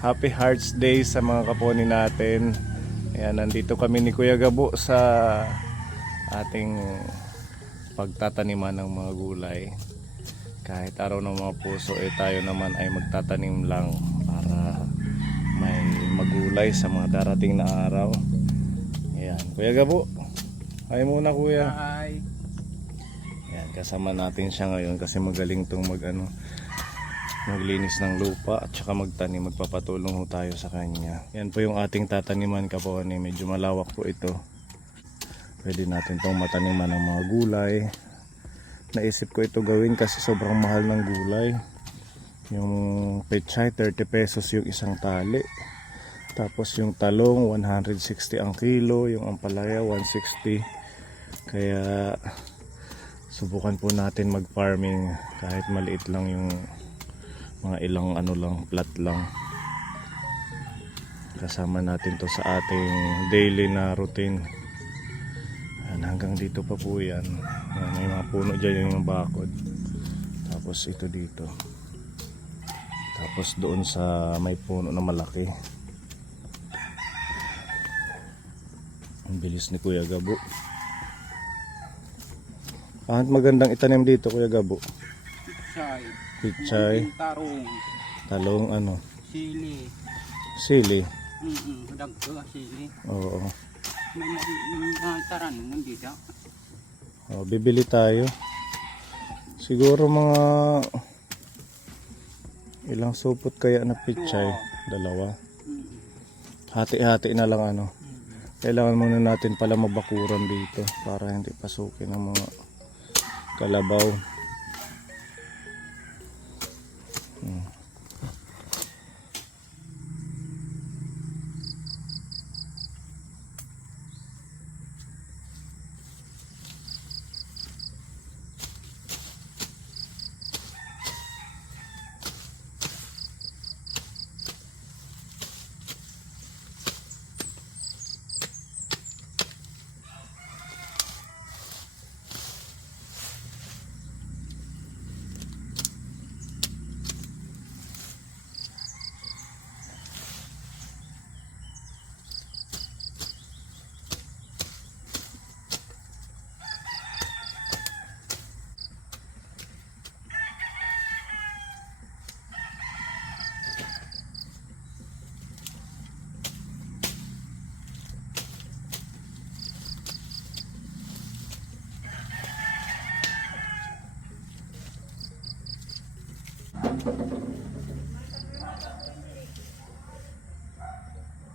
Happy Hearts Day sa mga kaponi natin. Ayan, nandito kami ni Kuya Gabo sa ating pagtataniman ng mga gulay. Kahit araw ng mga puso, tayo naman ay magtatanim lang para may magulay sa mga darating na araw. Ayan, Kuya Gabo. Hi muna, Kuya. Hi. Ayan, kasama natin siya ngayon kasi magaling tong maglinis ng lupa at saka magtanim. Magpapatulong ho tayo sa kanya. Yan po yung ating tataniman, kaponi. Medyo malawak po ito. Pwede natin tong mataniman ng mga gulay. Naisip ko ito gawin kasi sobrang mahal ng gulay. Yung pechay 30 pesos yung isang tali. Tapos yung talong 160 ang kilo. Yung ampalaya 160. Kaya subukan po natin mag farming kahit maliit lang yung mga ilang plat lang. Kasama natin to sa ating daily na routine. Yan, hanggang dito pa po yan. Yan, may mga puno dyan yung bakod. Tapos ito dito. Tapos doon sa may puno na malaki. Ang bilis ni Kuya Gabo. Kahit magandang itanim dito, Kuya Gabo. Pichay, Tarong. talong, Sili. sili. Dagto sili. Oo. May taran nandito. Bibili tayo. Siguro mga ilang supot kaya na pichay? Dalawa. Hati-hati na lang Kailangan muna natin pala mabakuran dito para hindi pasukin ng mga kalabaw.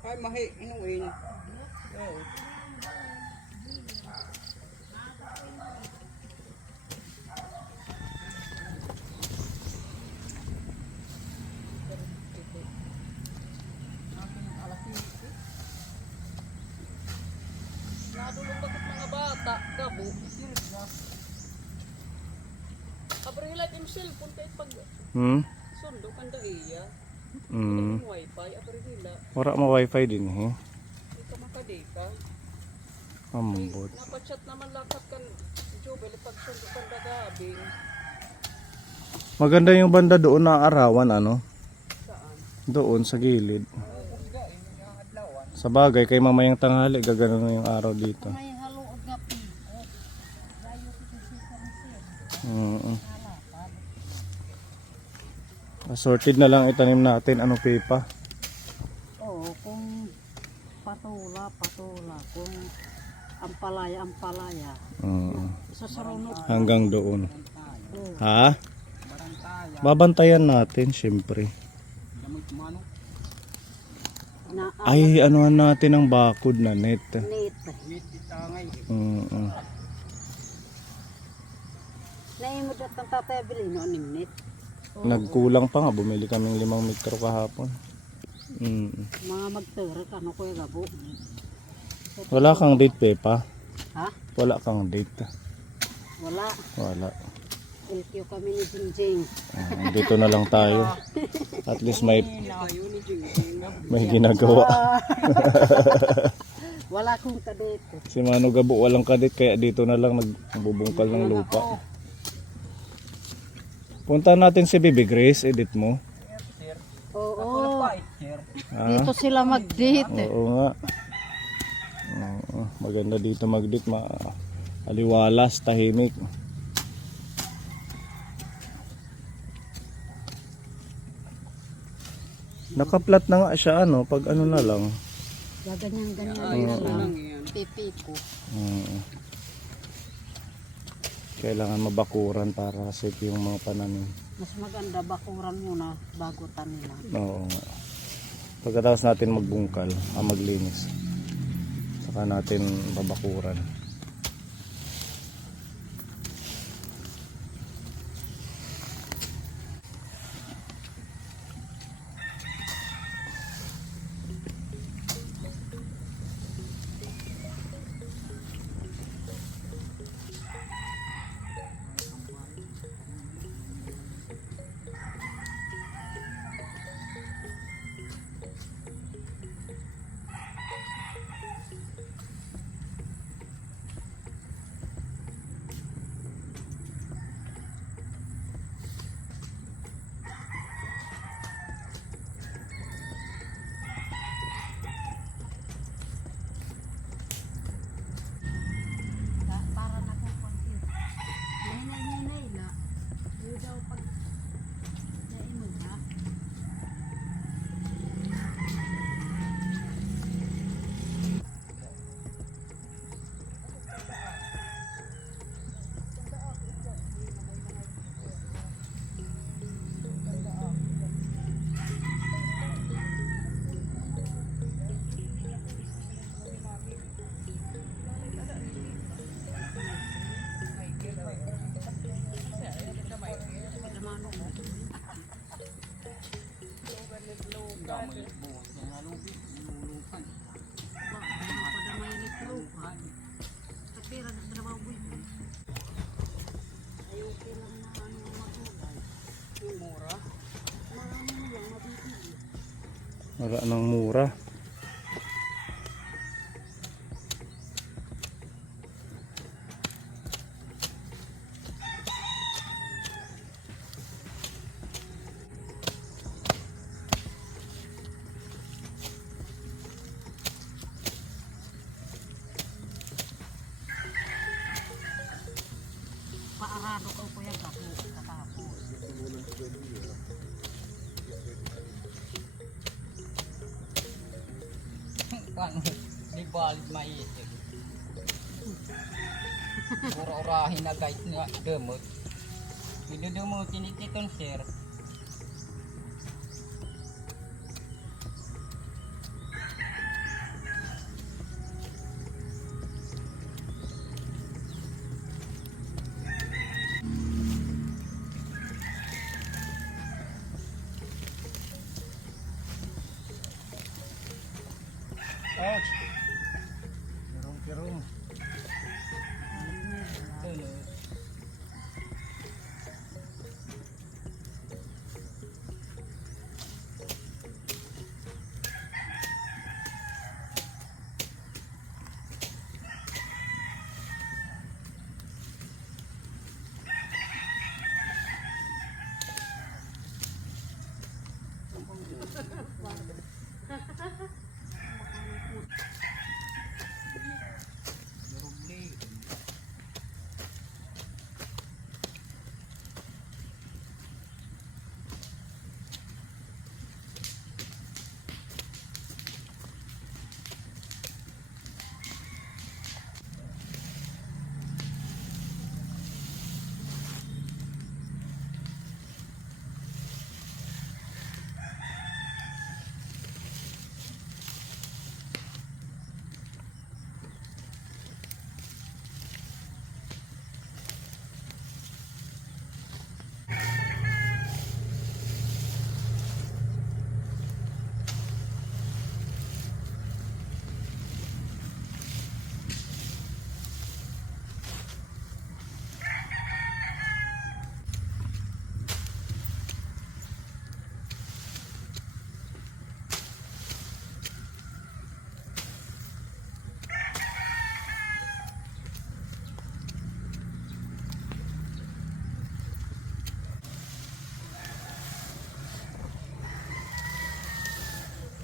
Ay mahi inuin. Nadulong bakit mga bata, Gabo? Abri hilat yung cellphone kahit pag sundo kanda iya. Yung wifi, abri hila. Wala mo wifi din Hindi ka makadika. Ambot. Napachat naman lakat kan Jobel pag sundo kanda gabi. Maganda yung banda doon na arawan Saan? Doon sa gilid. Sa bagay kay mamayang tanghali gagano na yung araw dito. May haluod nga pi. Layo ko sa Assorted na lang itanim natin. Ano pipa? Oo, kung patula. Kung ampalaya. Sa sarunod. Hanggang doon. Oo. Ha? Babantayan natin syempre. Na Ay anuhan natin ang bakod na net. net. Naimod at ang tatay no nimnit. Nagkulang pa nga, bumili kaming 5 metro kahapon. Mga magtera ka no Kuya Gabo. Wala kang date, Pepa? Ha? Wala kang date. Wala. LQ kami ni Jingjing. Dito na lang tayo. At least may ginagawa. Wala akong kadit. Si Mano Gabo walang kadit kaya dito na lang nagbubungkal ng lupa. Punta natin si Baby Grace, edit mo. Oo. mabait, sir. Ah, Dito sila mag-date. oo nga. Oo, maganda dito mag-date, aliwalas, tahimik. Nakaplat na nga siya ano, pag ano na lang. Gaganyan-ganyan Ayos na na lang. lang yan. Pipi ko. Kailangan mabakuran para safe yung mga pananim. Mas maganda bakuran muna bago taniman. Oo nga. Pagkatapos natin magbungkal, maglinis, saka natin babakuran. Para na kung konti. Nanay la. Yung daw pag nainom na. Damay buhos na nalubig, nilulupan. Yung mura. Wala nang mura. Paarado ko po yan katapos. Paano? Di balik maisip. Ura-urahin na guys nga demot. Pinudumutin ititon, sir. Ouch! Kirong-kirong. Ano?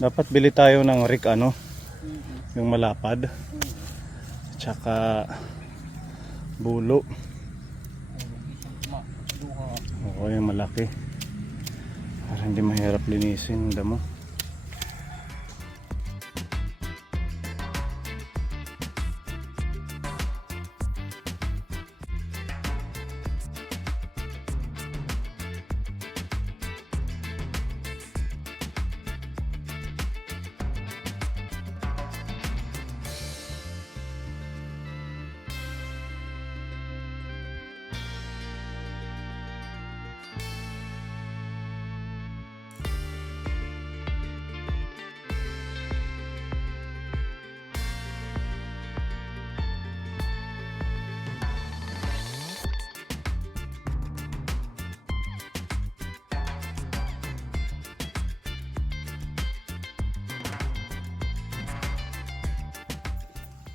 Dapat bili tayo ng rig ano, Mhm. yung malapad. Tsaka bulo. Oo, yung malaki. Para hindi mahirap linisin ang damo.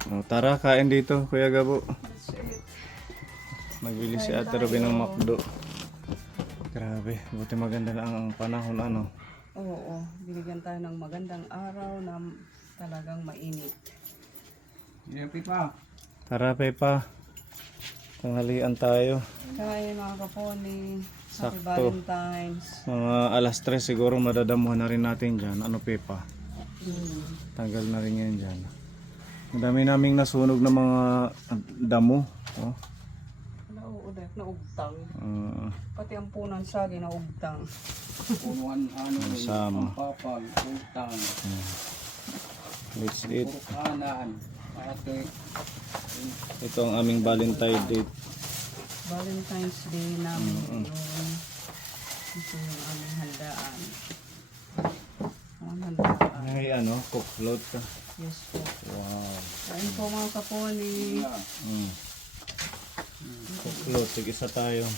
Oh, tara, kain dito, Kuya Gabo. Nagbili si Ate Robin ng McDo. Grabe, buti maganda na ang panahon ano. Oo, binigyan tayo ng magandang araw na talagang mainit. Happy pa. Tara, Pepa. Tanghalian tayo. Kaya mga kaponi, Happy Sakto. Valentine's. Mga alas 3 siguro madadamuhan na rin natin dyan. Ano, Pepa? Tagal na rin yan dyan. Ang dami naming nasunog ng mga damo. Oh. Nauulit, naugtang. Ah, Pati ang punan sagi naugtang. Punuan ano Sama. papal, utang, let's eat. kanan, ate. Ito ang aming Valentine date. Valentine's Day namin yun. Ito yung aming handaan. Ang handaan. May ano, cook float ka. Yes po. Wow. Kain po mga kaponi. Mm. Cook float, tig-isa tayo.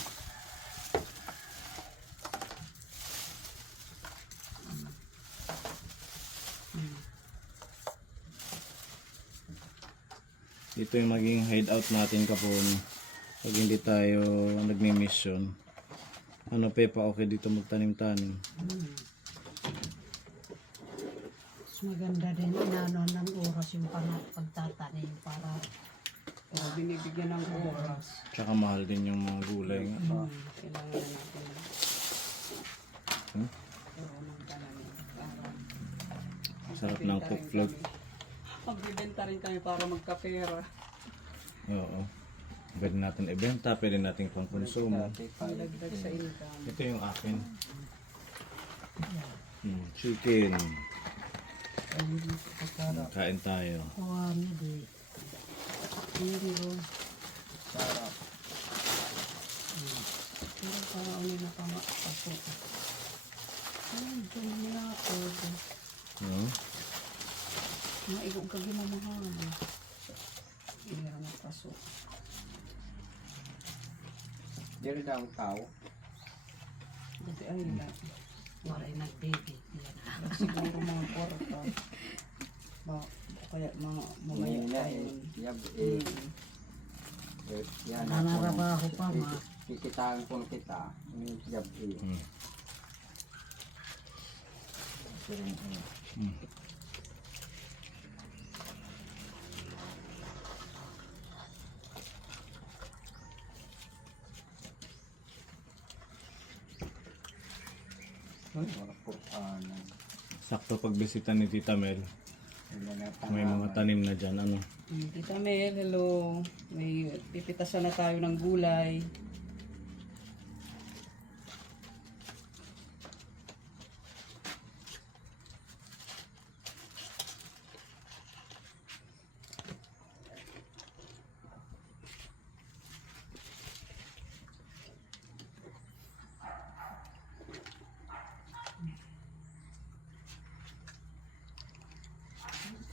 Ito yung maging hideout natin kapon. Pag hindi tayo nagmi-mission. Ano, Pepa, okay dito magtanim-tanim. Mas maganda din inano ng oras yung pagtatanim para Pero binibigyan ng oras. Tsaka mahal din yung mga gulay nga. Kailangan na natin. Hmm? Pero ng tanim. Sarap ng cook float. Magbibenta rin kami para magkapera. Oo. Pwede natin ibenta, pwede natin pang konsumo. Pagdagdag sa income. Ito yung akin. Chicken. Kain tayo. kuha niya di. Pero, pero parang ano na pama ako. Ayun, dyan nila ako. No? Maigog ka ginamahal. Hindi na pasok. Diri daw tao. Buti ay na. Waray nag-baby. Yan. Siguro mga kwarta. Ba, kaya mga Ngayon na ayun. yab yan Nanarabaho pa ma. kikitaan ko kita. Yab Wala po Sakto pagbisita ni Tita Mel. May mga tanim na dyan. Ano? Tita Mel, hello. May pipitasan na tayo ng gulay.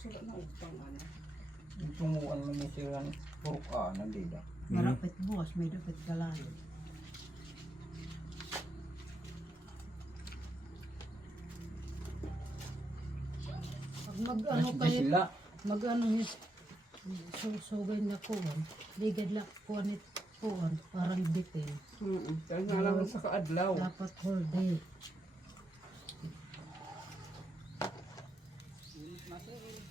Sila na upang ano. Tumuan mo ni silang puro nandida. Marapit buwas, may dapat kalayo. Pag mag-ano kayo, Sila. mag-ano his susugay na kuwan, ligad lang kuwan it kuwan, parang bitin. Kaya nga lang sa kaadlaw. Dapat whole day. Masih.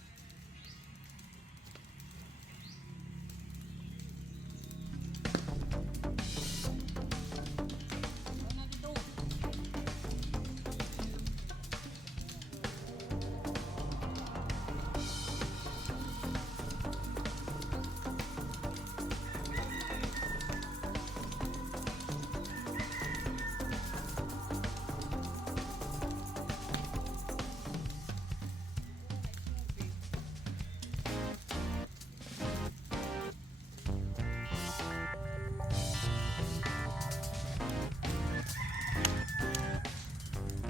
Mana gitu?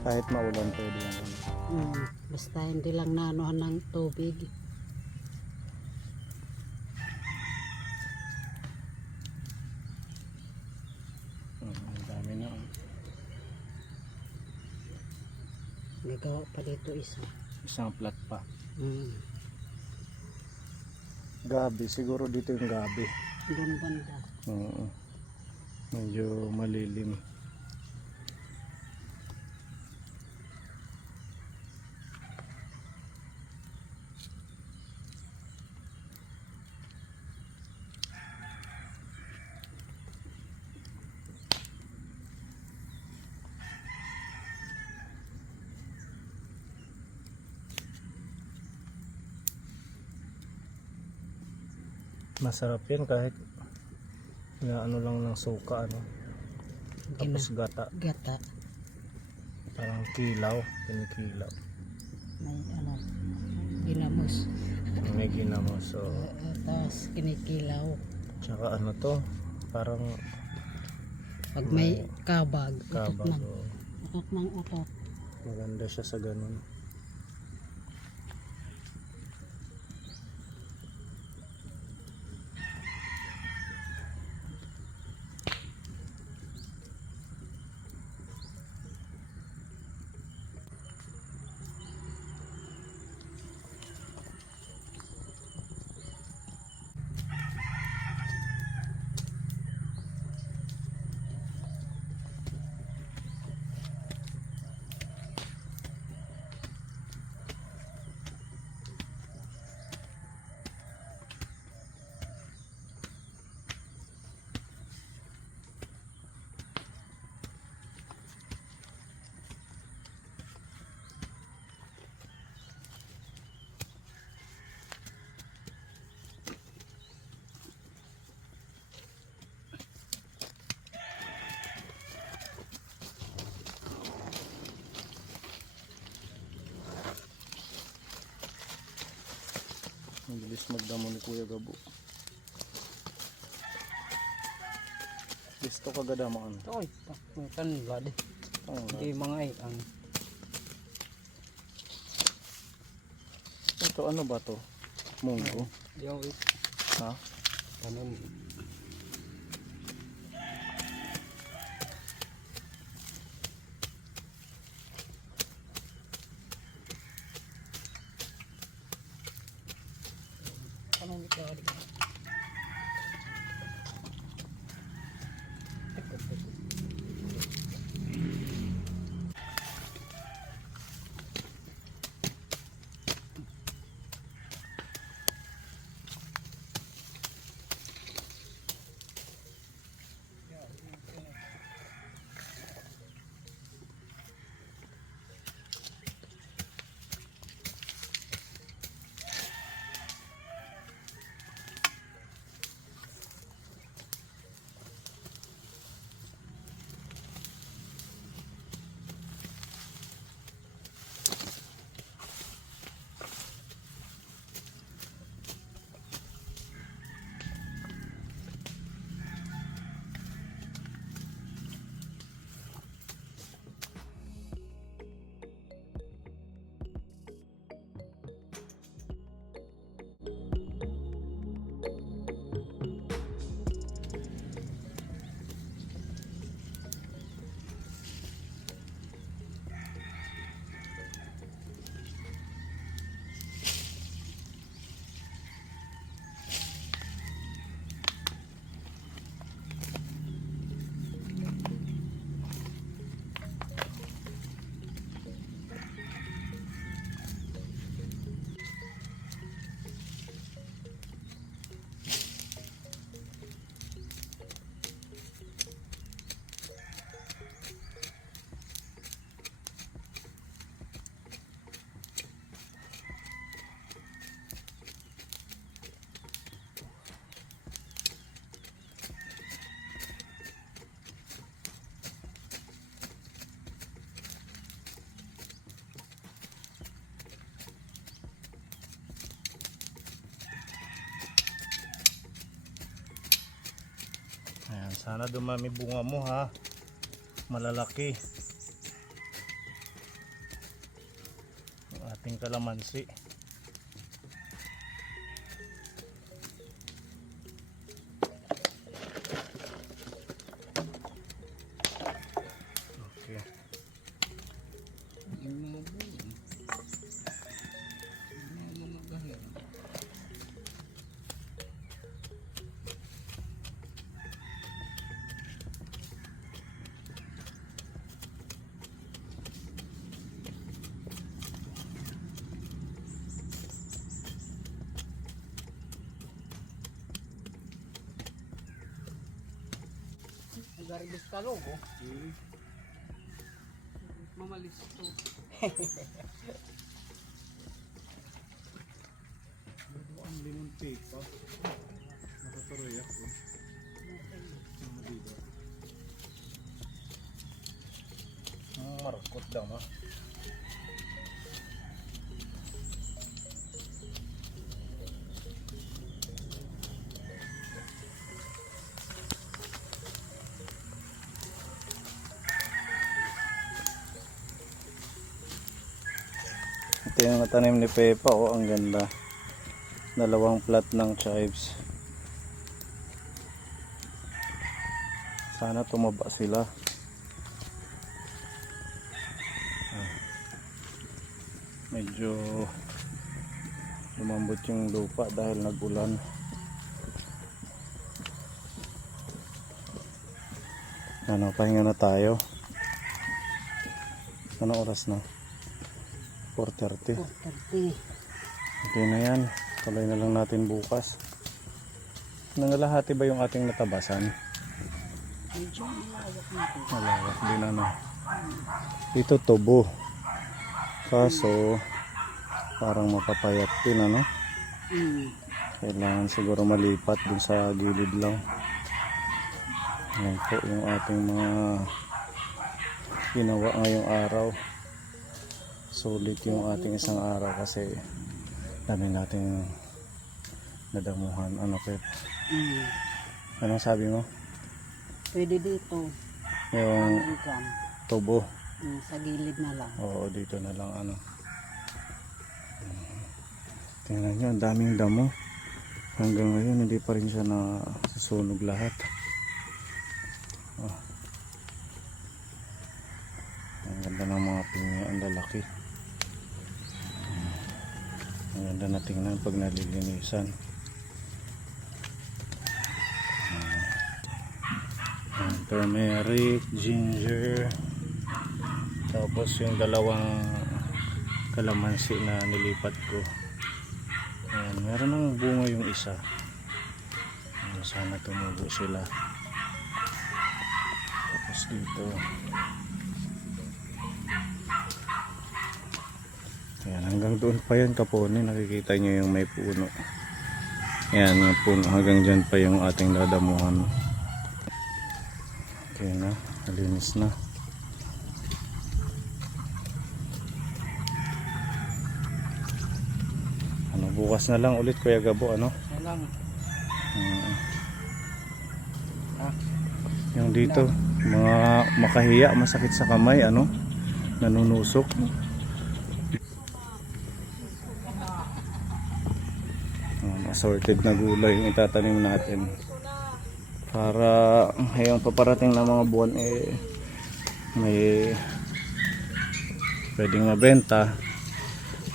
Kahit maulan pwede yan. Basta hindi lang naanuhan ng tubig. Ang dami na. Gagawa pa dito isa. Isang plat pa. Mm. Gabi, siguro dito yung gabi. Doon banda. Oo. Medyo malilim. Masarap yan kahit na ano lang ng suka ano. Tapos gata, Gata. parang kilaw, kinikilaw. May ano. Ginamos. May ginamos, so Tapos kinikilaw. tsaka ano to, parang Pag may kabag. kabag. Utot ng, O, utot ng utot. maganda siya sa ganun. Ang bilis magdamo ni Kuya Gabo. Gusto ka gadamaan. Oy, kan lade. Oh, Di mga ang ito ano ba to? Munggo? diaw Ha? kanon. Kanon ito. Sana dumami bunga mo ha. Malalaki. Ang ating kalamansi. Okay. Yung mga buwan. Yung mga gahir. Garibis ka logo. Mamalis ito. Ang limon pa. Nakatuloy ako. Markot daw ma. Ito yung natanim ni Pepa, oh, ang ganda. Dalawang plat ng chives. Sana tumaba sila. Medyo lumambot yung lupa dahil nag-ulan. Ano, pahinga na tayo. Ano oras na? 4:30. 4:30. Okay na yan. Tuloy na lang natin bukas. Nangalahati ba yung ating natabasan? Medyo malawak na ito. Malawak din ano. Ito tubo. Kaso parang mapapayat din ano. Kailangan siguro malipat dun sa gilid lang. Yan po yung ating mga ginawa ngayong araw. Sulit yung ating isang araw kasi dami natin nadamuhan. Ano Pep? Anong sabi mo? Pwede dito. Yung Dyan. tubo. Sa gilid na lang. Oo, dito na lang ano. Tingnan nyo, ang daming damo. Hanggang ngayon hindi pa rin siya nasusunog lahat. Oh. Ang ganda ng mga pinya, ang lalaki. Ang ganda na tingnan pag nalilinisan. Turmeric, ginger, tapos yung dalawang kalamansi na nilipat ko. Ayan, meron ng bunga yung isa. Ayan, sana tumubo sila. Tapos dito, ayan, hanggang doon pa yan kapone. Nakikita nyo yung may puno. Ayan, yung puno, hanggang dyan pa yung ating dadamuhan. Okay na, malinis na. Ano, bukas na lang ulit Kuya Gabo, ano? Salamat. Yung dito, mga makahiya, masakit sa kamay, ano? Nanunusok. Assorted na gulay yung itatanim natin. Para ngayong paparating na mga buwan may pwedeng mabenta,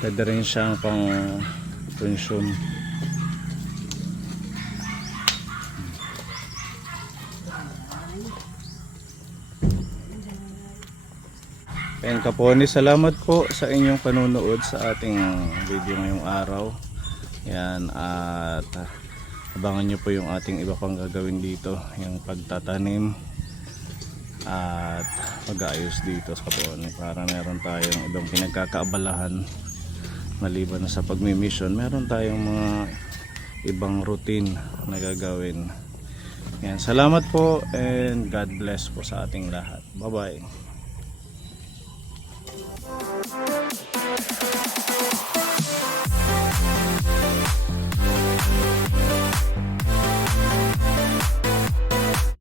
pwede rin siyang pang consume. And Kaponi, salamat po sa inyong panunood sa ating video ngayong araw. Yan, at abangan nyo po yung ating iba pang gagawin dito, yung pagtatanim at pag-aayos dito sa Kaponi, para meron tayong ibang pinagkakaabalahan maliban sa pagmi-mission. Meron tayong mga ibang routine na gagawin. Yan, salamat po and God bless po sa ating lahat. Bye bye.